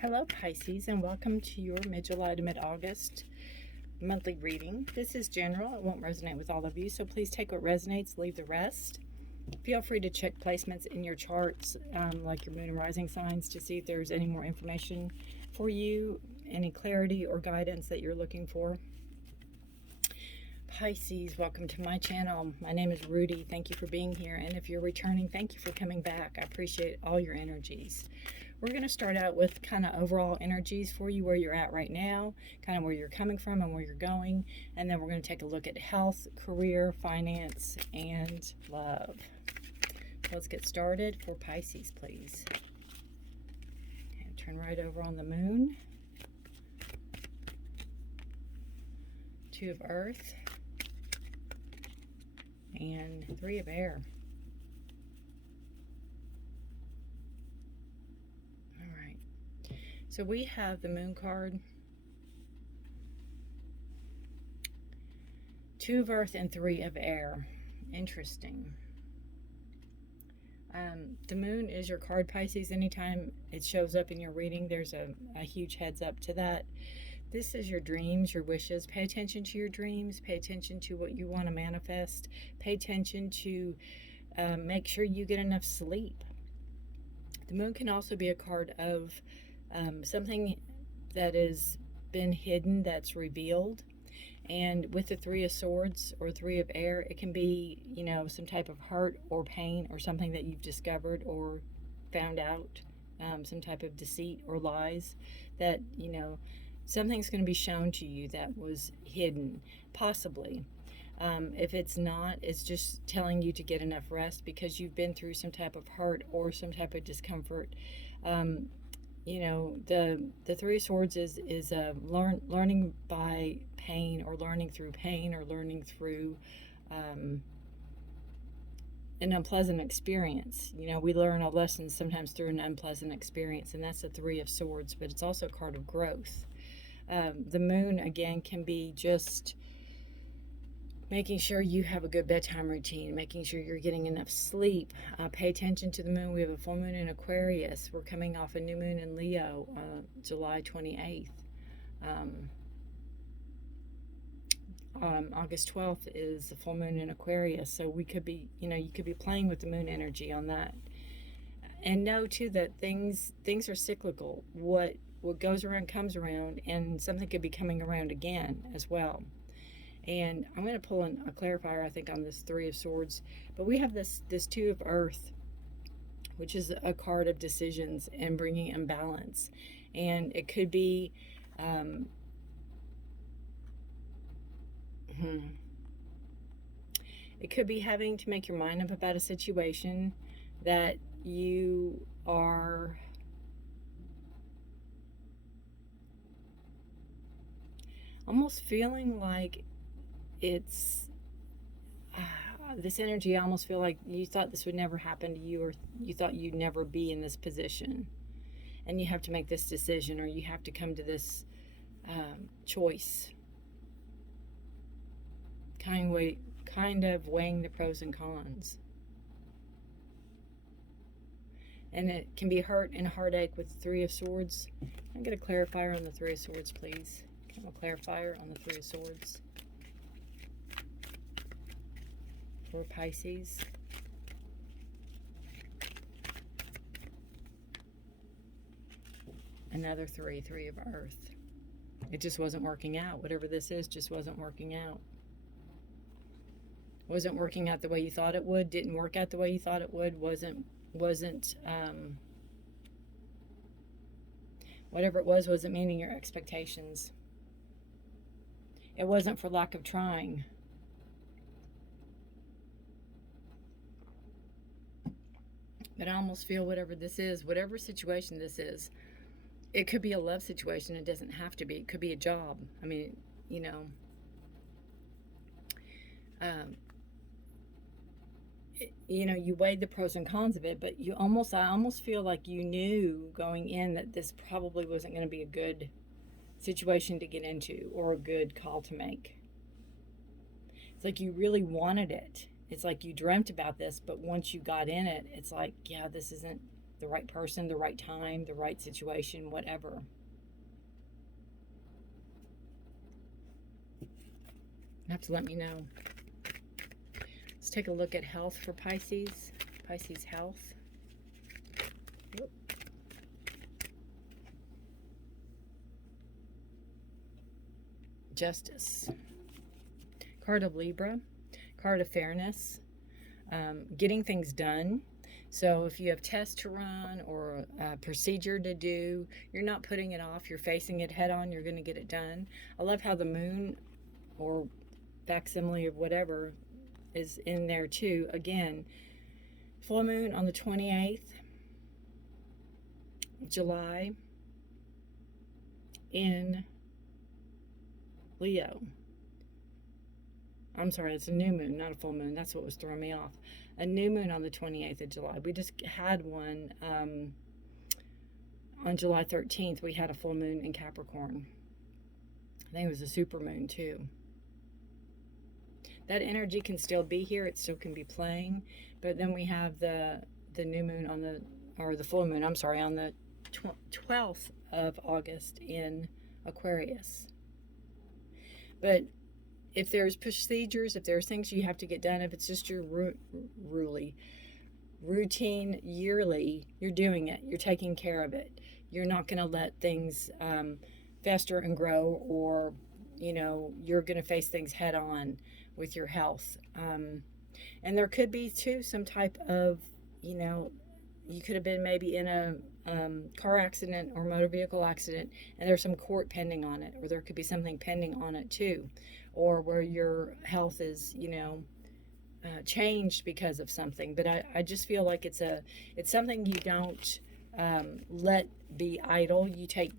Hello Pisces, and welcome to your mid-July to mid-August monthly reading. This is general. It won't resonate with all of you, so please take what resonates, leave the rest. Feel free to check placements in your charts, like your moon and rising signs, to see if there's any more information for you, any clarity or guidance that you're looking for. Pisces, welcome to my channel. My name is Rudi. Thank you for being here, and if you're returning, thank you for coming back. I appreciate all your energies. We're going to start out with kind of overall energies for you, where you're at right now, kind of where you're coming from and where you're going, and then we're going to take a look at health, career, finance, and love. Let's get started for Pisces, please. Okay, turn right over on the moon. Two of earth. And three of air. All right. So we have the moon card, two of earth and three of air. Interesting. The moon is your card, Pisces. Anytime it shows up in your reading, there's a huge heads up to that. This is your dreams, your wishes. Pay attention to your dreams. Pay attention to what you want to manifest. Pay attention to make sure you get enough sleep. The moon can also be a card of something that has been hidden that's revealed. And with the three of swords or three of air, it can be, you know, some type of hurt or pain or something that you've discovered or found out, some type of deceit or lies that, you know, something's going to be shown to you that was hidden, possibly. If it's not, it's just telling you to get enough rest because you've been through some type of hurt or some type of discomfort. You know, the three of swords is learning by pain, or learning through pain, or learning through an unpleasant experience. You know, we learn a lesson sometimes through an unpleasant experience, and that's the three of swords, but it's also a card of growth. The moon, again, can be just making sure you have a good bedtime routine, making sure you're getting enough sleep. Pay attention to the moon. We have a full moon in Aquarius. We're coming off a new moon in Leo, July 28th. August 12th is the full moon in Aquarius. So we could be, you know, you could be playing with the moon energy on that. And know, too, that things are cyclical. What goes around comes around, and something could be coming around again as well. And I'm going to pull in a clarifier, I think, on this three of swords. But we have this two of earth, which is a card of decisions and bringing imbalance. And it could be it could be having to make your mind up about a situation that you are almost feeling like it's this energy. I almost feel like you thought this would never happen to you, or you thought you'd never be in this position, and you have to make this decision, or you have to come to this choice, kind of weighing the pros and cons. And it can be hurt and heartache with the three of swords. I'll get a clarifier on the three of swords, please. Can I have a clarifier on the three of swords for Pisces? Another three of earth. It just wasn't working out. Whatever this is just wasn't working out. Wasn't working out the way you thought it would. Didn't work out the way you thought it would. Wasn't whatever it was, wasn't meeting your expectations. It wasn't for lack of trying. But I almost feel whatever this is, whatever situation this is, it could be a love situation. It doesn't have to be. It could be a job. I mean, you know, you weighed the pros and cons of it, but I almost feel like you knew going in that this probably wasn't going to be a good situation to get into, or a good call to make. It's like you really wanted it. It's like you dreamt about this, but once you got in it, it's like, yeah, this isn't the right person, the right time, the right situation, whatever. You have to let me know. Let's take a look at health for Pisces. Pisces health. Whoop. Justice. Card of Libra. Card of fairness. Getting things done. So if you have tests to run or a procedure to do, you're not putting it off. You're facing it head on. You're going to get it done. I love how the moon, or facsimile of whatever, is in there too. Again, full moon on the 28th of July in Leo. I'm sorry, it's a new moon, not a full moon. That's what was throwing me off. A new moon on the 28th of July. We just had one on July 13th. We had a full moon in Capricorn. I think it was a super moon too. That energy can still be here. It still can be playing. But then we have the new moon on the, or the full moon, I'm sorry, on the 12th of August in Aquarius. But if there's procedures, if there's things you have to get done, if it's just your routine yearly, you're doing it. You're taking care of it. You're not going to let things fester and grow, or, you know, you're going to face things head on with your health. And there could be, too, some type of, you know, you could have been maybe in a car accident or motor vehicle accident, and there's some court pending on it, or there could be something pending on it, too. Or where your health is, you know, changed because of something. But I just feel like it's something you don't let be idle. You take,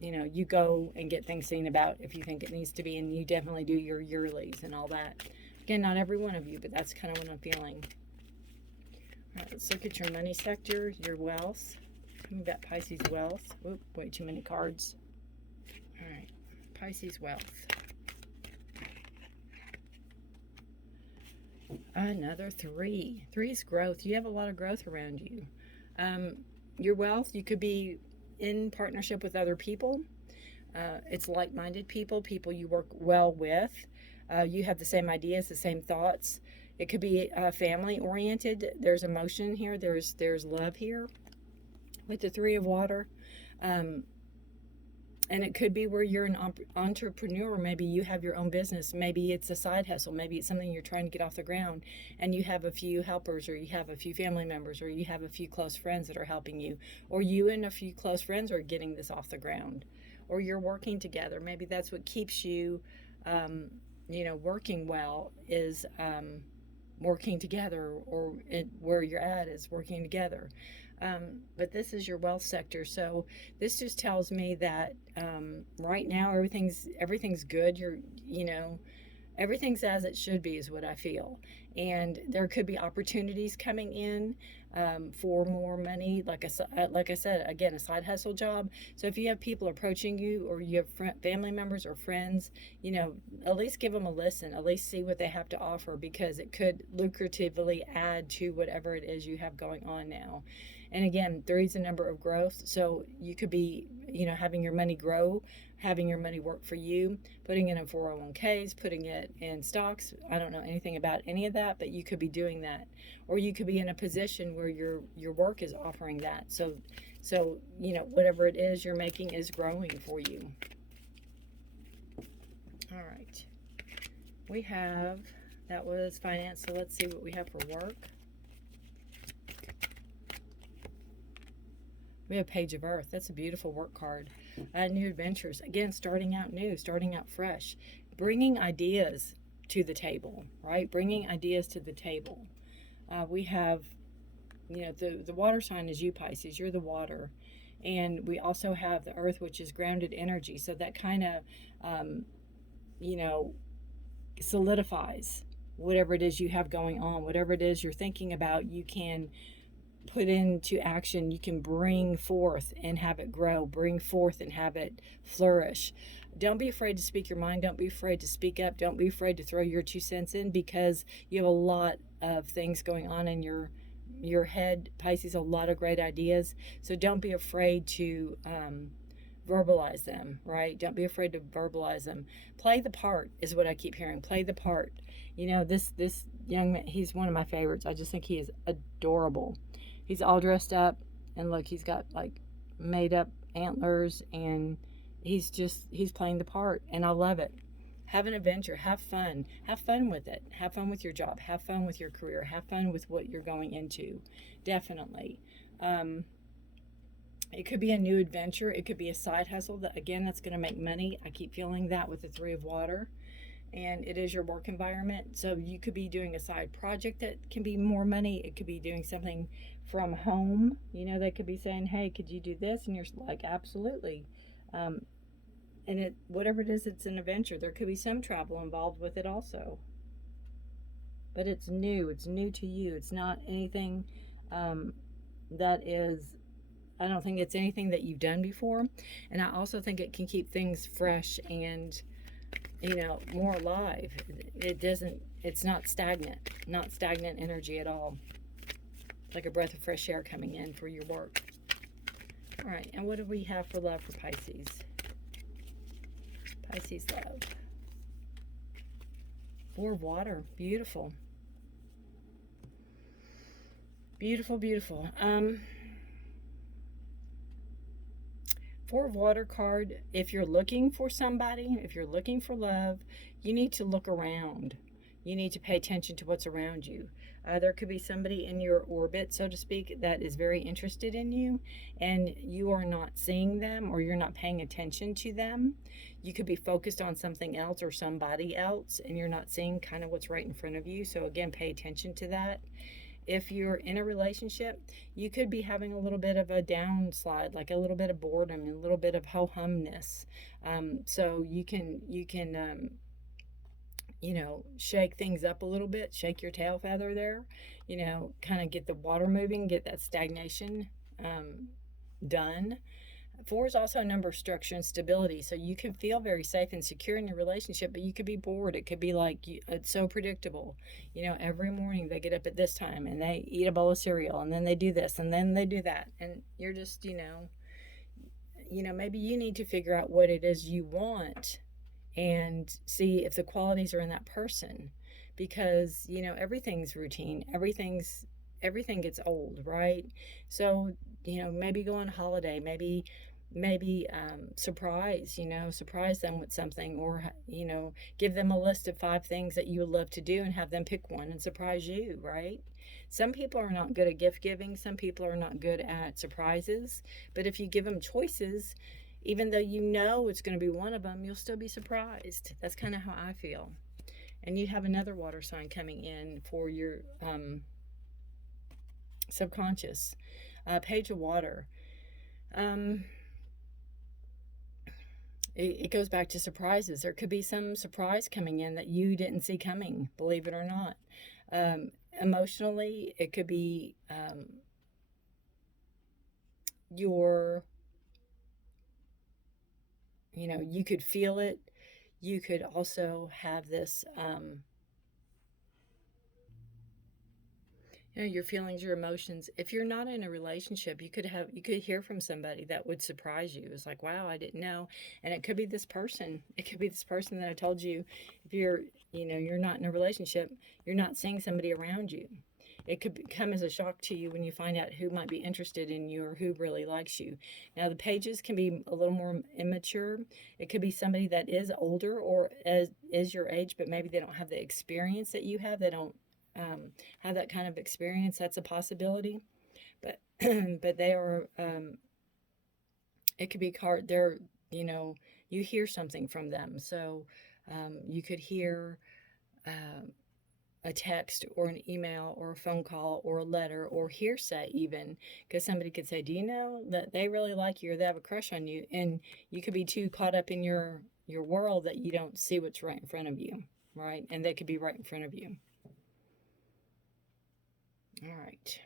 you know, you go and get things seen about if you think it needs to be, and you definitely do your yearlies and all that. Again, not every one of you, but that's kind of what I'm feeling. All right, let's look at your money sector, your wealth. We've got Pisces wealth. Whoop, way too many cards. All right. Pisces wealth. Another 3. 3 is growth. You have a lot of growth around you. Your wealth, you could be in partnership with other people. It's like-minded people, people you work well with. You have the same ideas, the same thoughts. It could be family-oriented. There's emotion here. There's love here with the 3 of water. And it could be where you're an entrepreneur. Maybe you have your own business. Maybe it's a side hustle. Maybe it's something you're trying to get off the ground, and you have a few helpers, or you have a few family members, or you have a few close friends that are helping you, or you and a few close friends are getting this off the ground, or you're working together. Maybe that's what keeps you, you know, working well, is working together, or where you're at is working together. But this is your wealth sector, so this just tells me that right now everything's good. You know, everything's as it should be, is what I feel. And there could be opportunities coming in for more money, like I said, again, a side hustle job. So if you have people approaching you, or you have family members or friends, you know, at least give them a listen, at least see what they have to offer, because it could lucratively add to whatever it is you have going on now. And again, 3 is a number of growth. So you could be, you know, having your money grow, having your money work for you, putting it in 401ks, putting it in stocks. I don't know anything about any of that, but you could be doing that. Or you could be in a position where your work is offering that. So, you know, whatever it is you're making is growing for you. All right. That was finance. So let's see what we have for work. We have Page of Earth. That's a beautiful work card. New adventures. Again, starting out new, starting out fresh. Bringing ideas to the table, right? Bringing ideas to the table. We have, you know, the water sign is you, Pisces. You're the water. And we also have the earth, which is grounded energy. So that kind of, you know, solidifies whatever it is you have going on. Whatever it is you're thinking about, you can put into action. You can bring forth and have it grow, bring forth and have it flourish. Don't be afraid to speak your mind. Don't be afraid to speak up. Don't be afraid to throw your 2 cents in, because you have a lot of things going on in your your head, Pisces, a lot of great ideas. So don't be afraid to verbalize them, right? Don't be afraid to verbalize them. Play the part is what I keep hearing. Play the part. You know, this young man, he's one of my favorites. I just think he is adorable. He's all dressed up, and look, he's got like made up antlers, and he's playing the part, and I love it. Have an adventure. Have fun with it. Have fun with your job. Have fun with your career. Have fun with what you're going into. Definitely. It could be a new adventure. It could be a side hustle that, again, that's going to make money. I keep feeling that with the Three of Water. And it is your work environment. So you could be doing a side project that can be more money. It could be doing something from home. You know, they could be saying, hey, could you do this? And you're like, absolutely. And whatever it is, it's an adventure. There could be some travel involved with it also. But it's new. It's new to you. It's not anything that is... I don't think it's anything that you've done before. And I also think it can keep things fresh and, you know, more alive. It's not stagnant energy at all. Like a breath of fresh air coming in for your work. All right, and what do we have for love for Pisces? Pisces love. Four of Water, beautiful. Beautiful, beautiful. Four of Water card, if you're looking for somebody, if you're looking for love, you need to look around. You need to pay attention to what's around you. There could be somebody in your orbit, so to speak, that is very interested in you, and you are not seeing them, or you're not paying attention to them. You could be focused on something else or somebody else, and you're not seeing kind of what's right in front of you. So again, pay attention to that. If you're in a relationship, you could be having a little bit of a downslide, like a little bit of boredom and a little bit of ho-humness. So you can you know, shake things up a little bit, shake your tail feather there, you know, kind of get the water moving, get that stagnation done. Four is also a number of structure and stability, so you can feel very safe and secure in your relationship, but you could be bored. It could be like, it's so predictable. You know, every morning they get up at this time and they eat a bowl of cereal, and then they do this and then they do that, and you're just, you know, maybe you need to figure out what it is you want and see if the qualities are in that person, because, you know, everything's routine, everything gets old, right? So, you know, maybe go on holiday, maybe surprise them with something, or, you know, give them a list of 5 things that you would love to do and have them pick one and surprise you, right? Some people are not good at gift giving, some people are not good at surprises, but if you give them choices, even though you know it's going to be one of them, you'll still be surprised. That's kind of how I feel. And you have another water sign coming in for your subconscious. Page of Water. It goes back to surprises. There could be some surprise coming in that you didn't see coming, believe it or not. Emotionally, it could be you could feel it. You could also have this, your feelings, your emotions. If you're not in a relationship, you could hear from somebody that would surprise you. It's like, wow, I didn't know. And it could be this person. It could be this person that I told you. If you're not in a relationship, you're not seeing somebody around you. It could come as a shock to you when you find out who might be interested in you or who really likes you. Now, the pages can be a little more immature. It could be somebody that is older or is your age, but maybe they don't have the experience that you have. They don't have that kind of experience. That's a possibility. But but they are, it could be they're, you hear something from them. So you could hear a text or an email or a phone call or a letter or hearsay even, because somebody could say, do you know that they really like you or they have a crush on you? And you could be too caught up in your world that you don't see what's right in front of you, right? And they could be right in front of you. All right.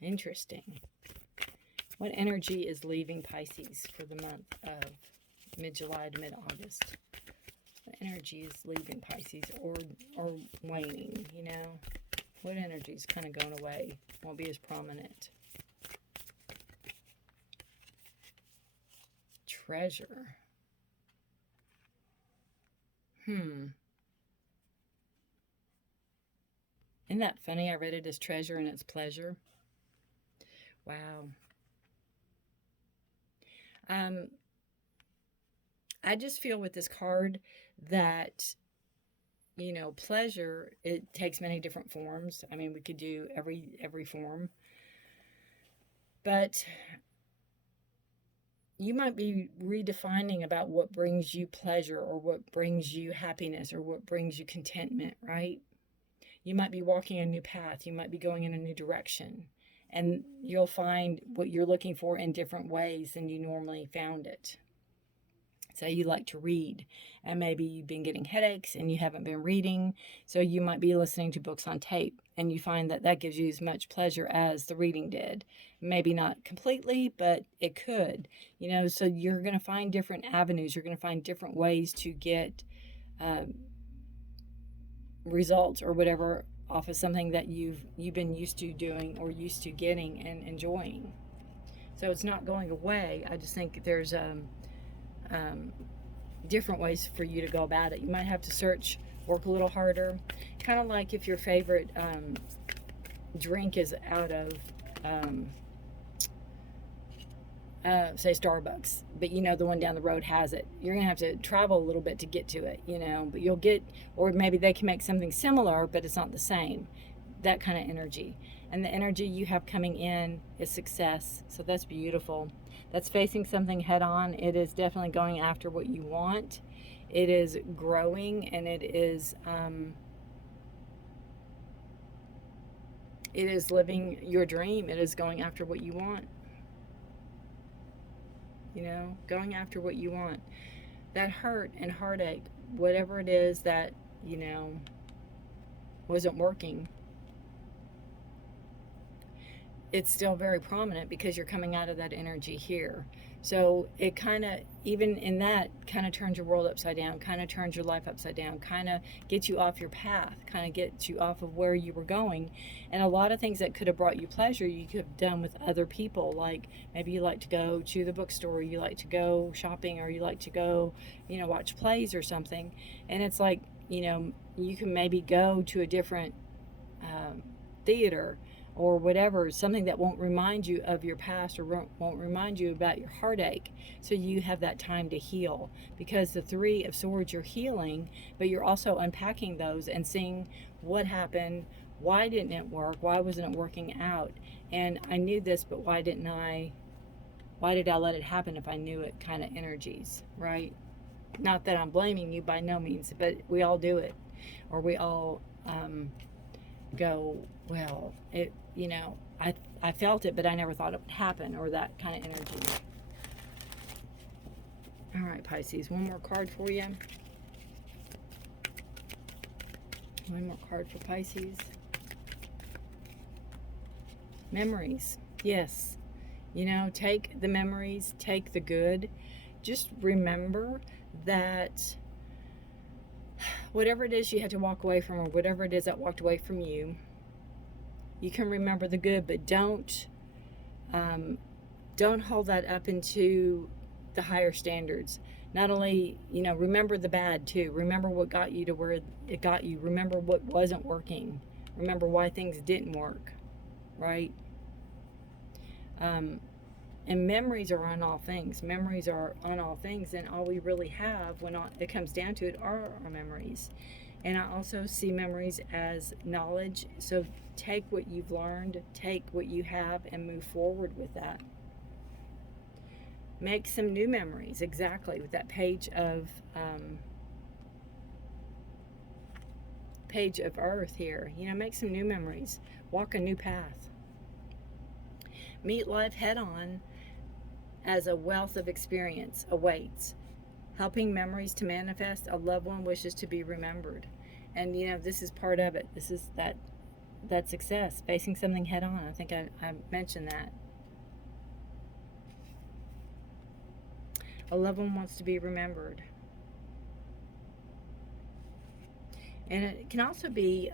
Interesting. What energy is leaving Pisces for the month of mid-July to mid-August? What energy is leaving Pisces or waning, you know? What energy is kind of going away? Won't be as prominent. Treasure. Isn't that funny? I read it as treasure and it's pleasure. Wow. I just feel with this card that, you know, pleasure, it takes many different forms. I mean, we could do every form. But you might be redefining about what brings you pleasure or what brings you happiness or what brings you contentment, right? You might be walking a new path. You might be going in a new direction. And you'll find what you're looking for in different ways than you normally found it. Say you like to read, and maybe you've been getting headaches and you haven't been reading, so you might be listening to books on tape, and you find that that gives you as much pleasure as the reading did. Maybe not completely, but it could, you know, so you're going to find different avenues. You're going to find different ways to get results or whatever off of something that you've been used to doing or used to getting and enjoying. So it's not going away. I just think there's different ways for you to go about it. You might have to search, work a little harder. Kind of like if your favorite drink is out of, say Starbucks, but you know the one down the road has it. You're gonna have to travel a little bit to get to it, you know, but you'll get, or maybe they can make something similar, but it's not the same. That kind of energy. And the energy you have coming in is success. So that's beautiful. That's facing something head on. It is definitely going after what you want. It is growing, and it is living your dream. It is going after what you want. You know, going after what you want. That hurt and heartache, whatever it is that, you know, wasn't working, it's still very prominent because you're coming out of that energy here. So it kind of, even in that, kind of turns your world upside down, kind of turns your life upside down, kind of gets you off your path, kind of gets you off of where you were going. And a lot of things that could have brought you pleasure, you could have done with other people. Like maybe you like to go to the bookstore, you like to go shopping, or you like to go, you know, watch plays or something. And it's like, you know, you can maybe go to a different theater or whatever, something that won't remind you of your past or won't remind you about your heartache, so you have that time to heal. Because the Three of Swords, you're healing, but you're also unpacking those and seeing what happened, why didn't it work, why wasn't it working out, and I knew this, but why did I let it happen if I knew it, kind of energies, right? Not that I'm blaming you, by no means, but we all do it, or we all go, well, it, you know, I felt it, but I never thought it would happen, or that kind of energy. All right, Pisces, one more card for you. One more card for Pisces. Memories. Yes. You know, take the memories, take the good. Just remember that whatever it is you had to walk away from, or whatever it is that walked away from you, you can remember the good, but don't hold that up into the higher standards. Not only, you know, remember the bad too. Remember what got you to where it got you. Remember what wasn't working. Remember why things didn't work, right? And memories are on all things. Memories are on all things, and all we really have when it comes down to it are our memories. And I also see memories as knowledge. So take what you've learned, take what you have, and move forward with that. Make some new memories, exactly, with that page of earth here. You know, make some new memories. Walk a new path. Meet life head on, as a wealth of experience awaits. Helping memories to manifest, a loved one wishes to be remembered. And, you know, this is part of it. This is that success, facing something head on. I think I mentioned that. A loved one wants to be remembered. And it can also be,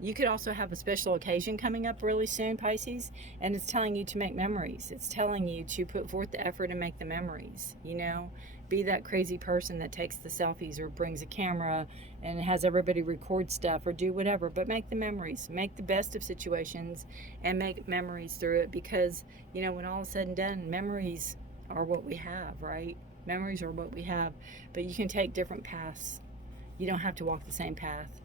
you could also have a special occasion coming up really soon, Pisces, and it's telling you to make memories. It's telling you to put forth the effort and make the memories, you know? Be that crazy person that takes the selfies or brings a camera and has everybody record stuff or do whatever, but make the memories. Make the best of situations and make memories through it, because, you know, when all is said and done, memories are what we have, right? Memories are what we have, but you can take different paths. You don't have to walk the same path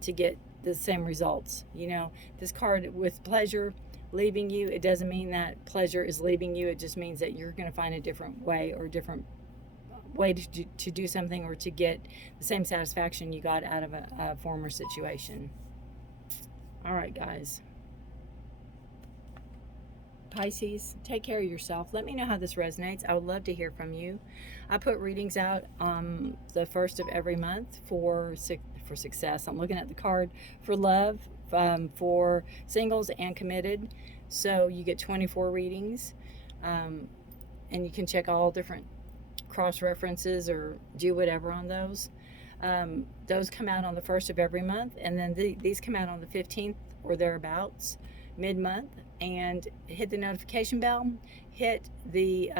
to get the same results. You know, this card with pleasure leaving you, it doesn't mean that pleasure is leaving you. It just means that you're going to find a different way or different way to do something, or to get the same satisfaction you got out of a former situation. All right, guys. Pisces, take care of yourself. Let me know how this resonates. I would love to hear from you. I put readings out the first of every month for success. I'm looking at the card for love, for singles and committed. So you get 24 readings, and you can check all different cross references or do whatever on those. Those come out on the first of every month, and then these come out on the 15th or thereabouts, mid-month. And hit the notification bell, hit the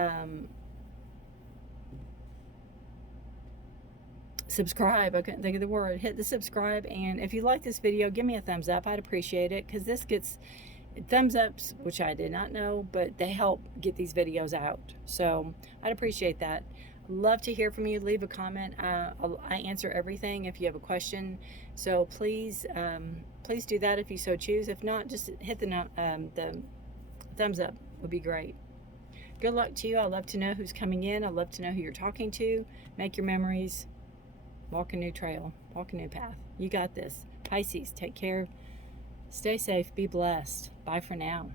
subscribe. I couldn't think of the word. Hit the subscribe, and if you like this video, give me a thumbs up. I'd appreciate it, because this gets thumbs ups, which I did not know, but they help get these videos out. So I'd appreciate that. Love to hear from you. Leave a comment. I answer everything if you have a question. So please, please do that if you so choose. If not, just hit the thumbs up would be great. Good luck to you. I love to know who's coming in. I love to know who you're talking to. Make your memories. Walk a new trail. Walk a new path. You got this. Pisces, take care. Stay safe. Be blessed. Bye for now.